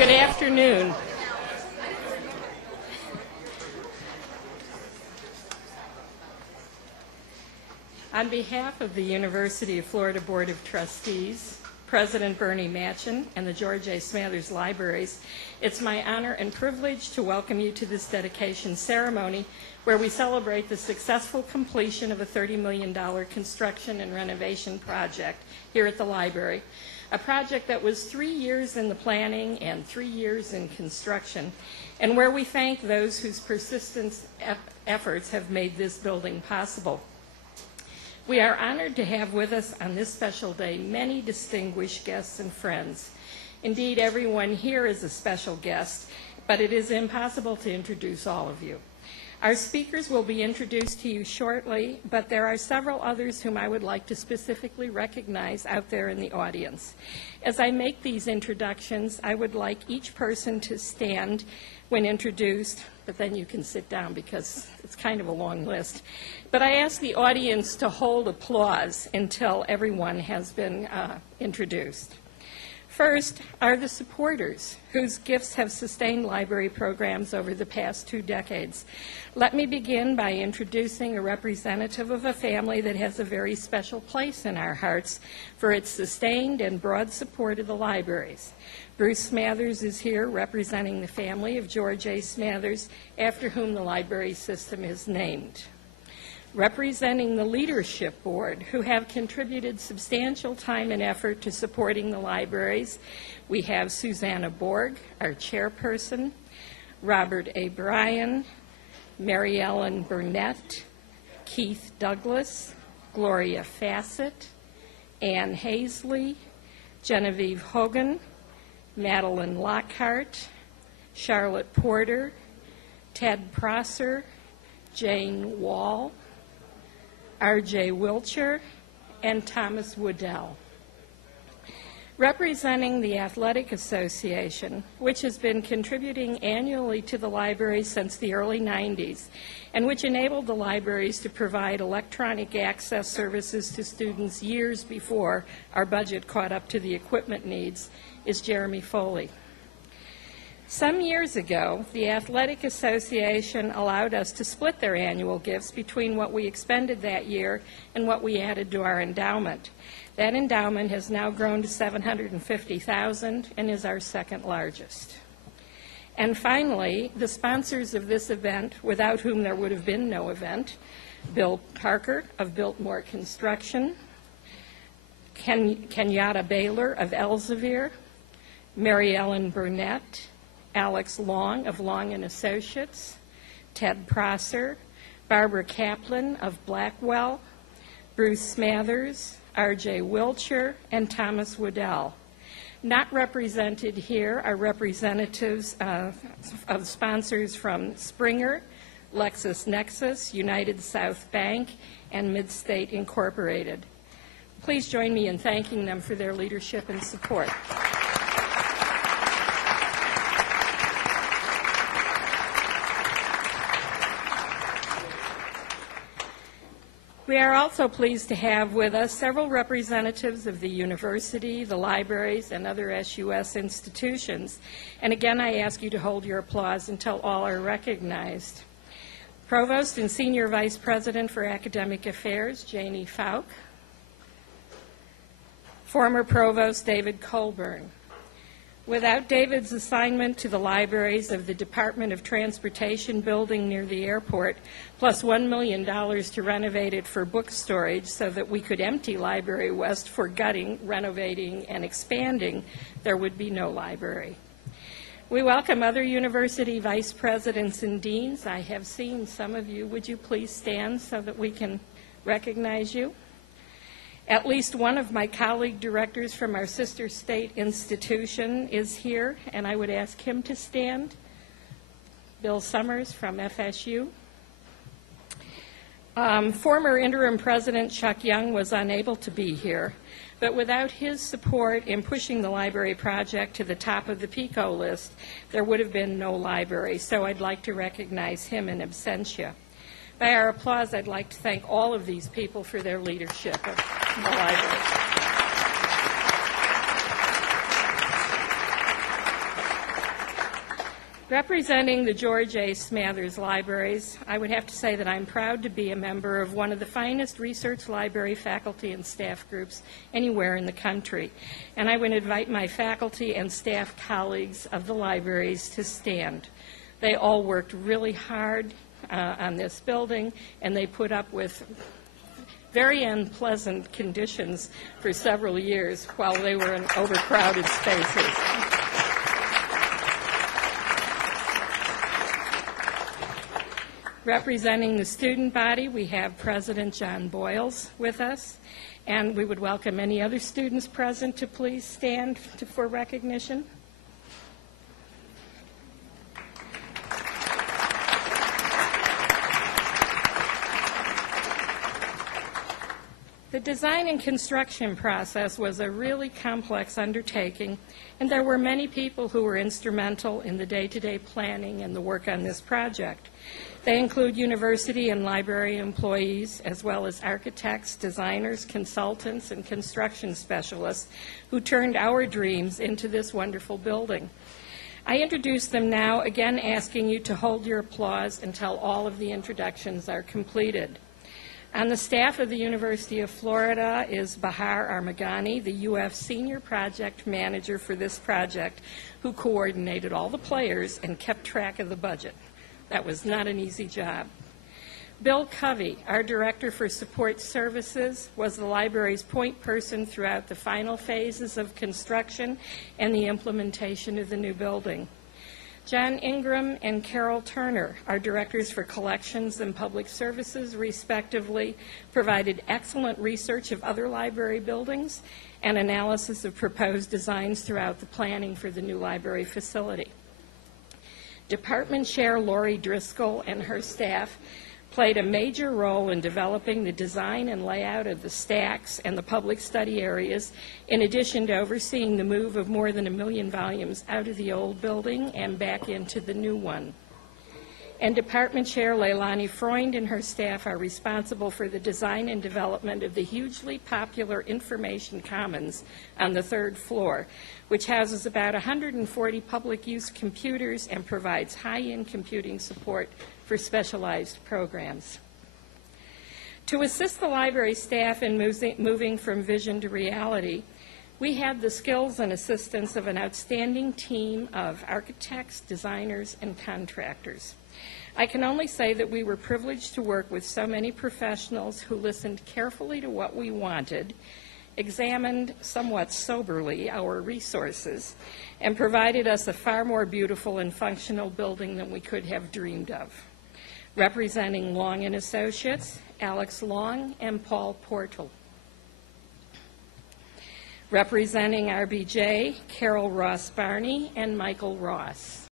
Good afternoon. On behalf of the University of Florida Board of Trustees, President Bernie Machen, and the George A. Smathers Libraries, it's my honor and privilege to welcome you to this dedication ceremony where we celebrate the successful completion of a $30 million construction and renovation project here at the library, a project that was 3 years in the planning and 3 years in construction, and where we thank those whose persistent efforts have made this building possible. We are honored to have with us on this special day many distinguished guests and friends. Indeed, everyone here is a special guest, but it is impossible to introduce all of you. Our speakers will be introduced to you shortly, but there are several others whom I would like to specifically recognize out there in the audience. As I make these introductions, I would like each person to stand when introduced, but then you can sit down because it's kind of a long list. But I ask the audience to hold applause until everyone has been introduced. First are the supporters, whose gifts have sustained library programs over the past 2 decades. Let me begin by introducing a representative of a family that has a very special place in our hearts for its sustained and broad support of the libraries. Bruce Smathers is here representing the family of George A. Smathers, after whom the library system is named. Representing the Leadership Board, who have contributed substantial time and effort to supporting the libraries, we have Susanna Borg, our chairperson, Robert A. Bryan, Mary Ellen Burnett, Keith Douglas, Gloria Fassett, Ann Hazley, Genevieve Hogan, Madeline Lockhart, Charlotte Porter, Ted Prosser, Jane Wall, R.J. Wilcher, and Thomas Woodell. Representing the Athletic Association, which has been contributing annually to the library since the early 90s, and which enabled the libraries to provide electronic access services to students years before our budget caught up to the equipment needs, is Jeremy Foley. Some years ago, the Athletic Association allowed us to split their annual gifts between what we expended that year and what we added to our endowment. That endowment has now grown to $750,000 and is our second largest. And finally, the sponsors of this event, without whom there would have been no event, Bill Parker of Biltmore Construction, Kenyatta Baylor of Elsevier, Mary Ellen Burnett, Alex Long of Long & Associates, Ted Prosser, Barbara Kaplan of Blackwell, Bruce Smathers, R.J. Wilcher, and Thomas Woodell. Not represented here are representatives of sponsors from Springer, LexisNexis, United South Bank, and Midstate Incorporated. Please join me in thanking them for their leadership and support. We are also pleased to have with us several representatives of the university, the libraries, and other SUS institutions. And again, I ask you to hold your applause until all are recognized. Provost and Senior Vice President for Academic Affairs, Janie Faulk. Former Provost David Colburn. Without David's assignment to the libraries of the Department of Transportation building near the airport, plus $1 million to renovate it for book storage so that we could empty Library West for gutting, renovating, and expanding, there would be no library. We welcome other university vice presidents and deans. I have seen some of you. Would you please stand so that we can recognize you? At least one of my colleague directors from our sister state institution is here, and I would ask him to stand. Bill Summers from FSU. Former interim president Chuck Young was unable to be here, but without his support in pushing the library project to the top of the PICO list, there would have been no library, so I'd like to recognize him in absentia. By our applause, I'd like to thank all of these people for their leadership of the library. Representing the George A. Smathers Libraries, I would have to say that I'm proud to be a member of one of the finest research library faculty and staff groups anywhere in the country. And I would invite my faculty and staff colleagues of the libraries to stand. They all worked really hard on this building, and they put up with very unpleasant conditions for several years while they were in overcrowded spaces. Representing the student body, we have President John Boyles with us, and we would welcome any other students present to please stand for recognition. The design and construction process was a really complex undertaking, and there were many people who were instrumental in the day-to-day planning and the work on this project. They include university and library employees, as well as architects, designers, consultants, and construction specialists who turned our dreams into this wonderful building. I introduce them now, again asking you to hold your applause until all of the introductions are completed. On the staff of the University of Florida is Bahar Armagani, the UF Senior Project Manager for this project, who coordinated all the players and kept track of the budget. That was not an easy job. Bill Covey, our Director for Support Services, was the library's point person throughout the final phases of construction and the implementation of the new building. John Ingram and Carol Turner, our Directors for Collections and Public Services, respectively, provided excellent research of other library buildings and analysis of proposed designs throughout the planning for the new library facility. Department Chair Lori Driscoll and her staff played a major role in developing the design and layout of the stacks and the public study areas, in addition to overseeing the move of more than 1 million volumes out of the old building and back into the new one. And Department Chair Leilani Freund and her staff are responsible for the design and development of the hugely popular Information Commons on the 3rd floor, which houses about 140 public-use computers and provides high-end computing support for specialized programs. To assist the library staff in moving from vision to reality, we had the skills and assistance of an outstanding team of architects, designers, and contractors. I can only say that we were privileged to work with so many professionals who listened carefully to what we wanted, examined somewhat soberly our resources, and provided us a far more beautiful and functional building than we could have dreamed of. Representing Long & Associates, Alex Long and Paul Portal. Representing RBJ, Carol Ross Barney and Michael Ross.